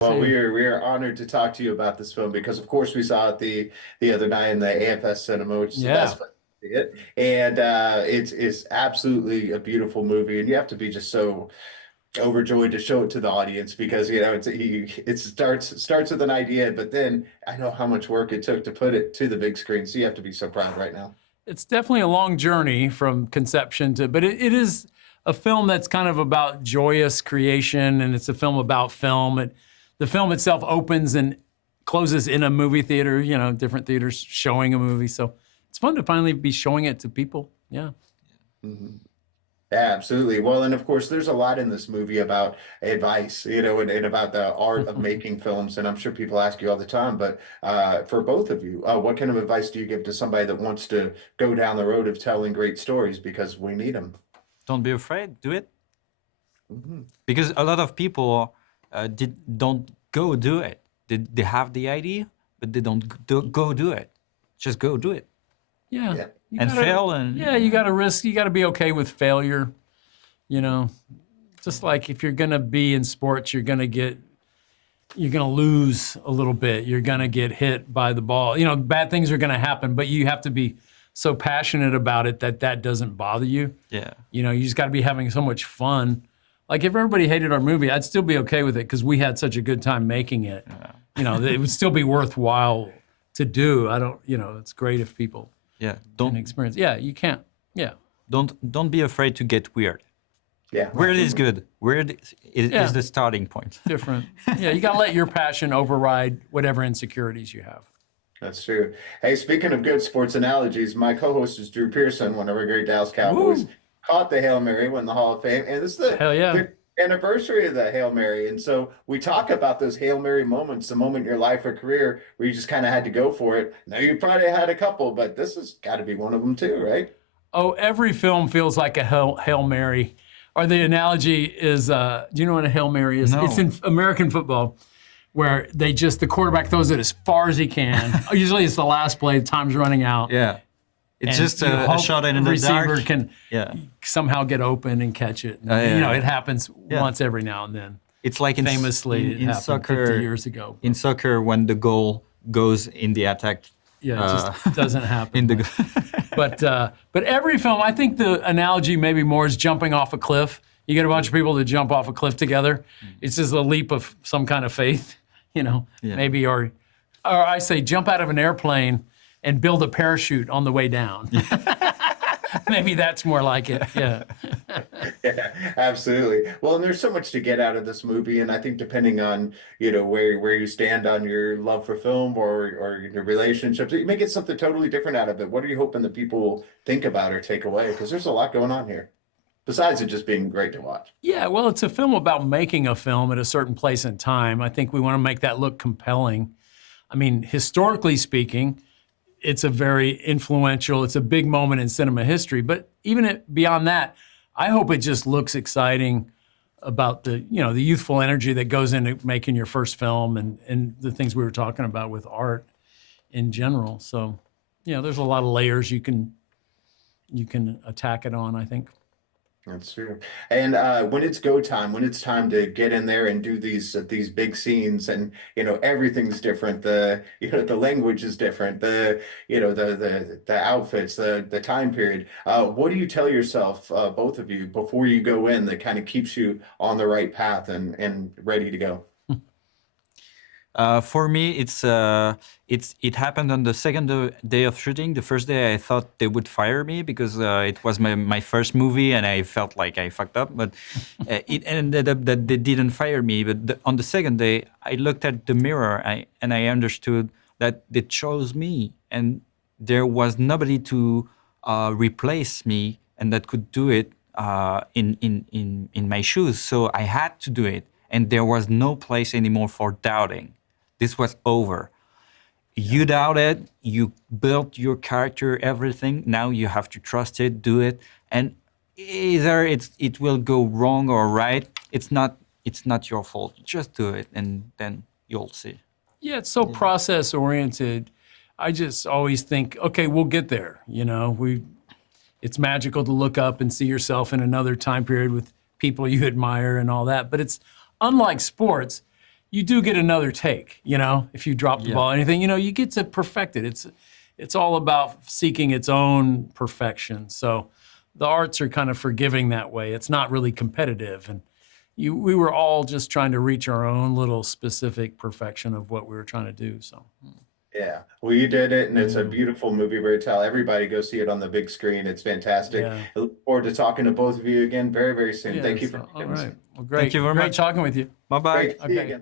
Well, See, we are honored to talk to you about this film because, of course, we saw it the other night in the AFS cinema, which is the yeah, best place to see it, and it's absolutely a beautiful movie, and you have to be just so overjoyed to show it to the audience because it starts with an idea, but then I know how much work it took to put it to the big screen, so you have to be so proud right now. it's definitely a long journey from conception to, but it is a film that's kind of about joyous creation, and it's a film about film. The film itself opens and closes in a movie theater, different theaters showing a movie. So it's fun to finally be showing it to people. Yeah. Mhm. Yeah, absolutely. Well, and of course, there's a lot in this movie about advice, and about the art of making films. And I'm sure people ask you all the time, but for both of you, what kind of advice do you give to somebody that wants to go down the road of telling great stories because we need them? Don't be afraid. Do it. Hmm. Because a lot of people don't go do it. They have the idea, but they don't go do it. Just go do it Yeah. Yeah. You and gotta- fail. And Yeah, you got to risk. You got to be okay with failure. Just like if you're going to be in sports, you're going to lose a little bit. You're going to get hit by the ball. Bad things are going to happen, but you have to be so passionate about it that doesn't bother you. yeah, You just got to be having so much fun. Like if everybody hated our movie, I'd still be okay with it because we had such a good time making it. It would still be worthwhile to do. It's great if people yeah. can experience. Yeah, you can't. Yeah. Don't be afraid to get weird. Yeah. Weird is good. Weird is Yeah. the starting point. Different. Yeah, you got to let your passion override whatever insecurities you have. That's true. Hey, speaking of good sports analogies, my co-host is Drew Pearson, one of our great Dallas Cowboys. Woo. Caught the Hail Mary, won the Hall of Fame, and this is Hell yeah. the anniversary of the Hail Mary. And so we talk about those Hail Mary moments, the moment in your life or career where you just kind of had to go for it. Now you probably had a couple, but this has got to be one of them too, right? Oh, every film feels like a Hail Mary. Or the analogy is, do you know what a Hail Mary is? No. It's in American football where the quarterback throws it as far as he can. Usually it's the last play, time's running out. Yeah, it's And just you a hope shot in the the receiver dark. can Yeah, somehow get open and catch it. yeah. It happens Yeah. once every now and then. it's like Famously, it in happened soccer. 50 years ago. In soccer, when the goal goes in the attack. Yeah, it just doesn't happen. In the But every film, I think the analogy maybe more is jumping off a cliff. You get a bunch of people to jump off a cliff together. It's just a leap of some kind of faith, Yeah. maybe, or I say jump out of an airplane and build a parachute on the way down. Maybe that's more like it. Yeah. Yeah, absolutely. Well, and there's so much to get out of this movie, and I think depending on where you stand on your love for film or your relationships, you may get something totally different out of it. What are you hoping that people will think about or take away? Because there's a lot going on here, besides it just being great to watch. Yeah, well, it's a film about making a film at a certain place and time. I think we want to make that look compelling. I mean, historically speaking, it's a very influential, it's a big moment in cinema history. But even beyond that, I hope it just looks exciting about the youthful energy that goes into making your first film and the things we were talking about with art in general. So, there's a lot of layers you can attack it on, I think. That's true. And when it's go time, when it's time to get in there and do these big scenes, and everything's different. The language is different. The outfits, the time period. What do you tell yourself, both of you, before you go in that kind of keeps you on the right path and ready to go? For me, it happened on the second day of shooting. The first day, I thought they would fire me because it was my first movie, and I felt like I fucked up. But it ended up that they didn't fire me. But on the second day, I looked at the mirror, and I understood that they chose me, and there was nobody to replace me, and that could do it in my shoes. So I had to do it, and there was no place anymore for doubting. This was over. You doubted, you built your character, everything. Now you have to trust it, do it, and either it will go wrong or right. It's not your fault. Just do it, and then you'll see. Yeah, it's so process oriented. I just always think, okay, we'll get there. It's magical to look up and see yourself in another time period with people you admire and all that. But it's unlike sports. you do get another take, you know, if you drop the Yeah. ball, anything, you know, you get to perfect it. It's all about seeking its own perfection. So the arts are kind of forgiving that way. It's not really competitive. And we were all just trying to reach our own little specific perfection of what we were trying to do. So Yeah, well, you did it, and it's a beautiful movie, Bertel. Everybody go see it on the big screen. It's fantastic. yeah. I look forward to talking to both of you again very, very soon. Yeah, Thank you for so, all joining us. right. Well, Thank you very great much. talking with you. Bye bye. Great to see you Okay. again.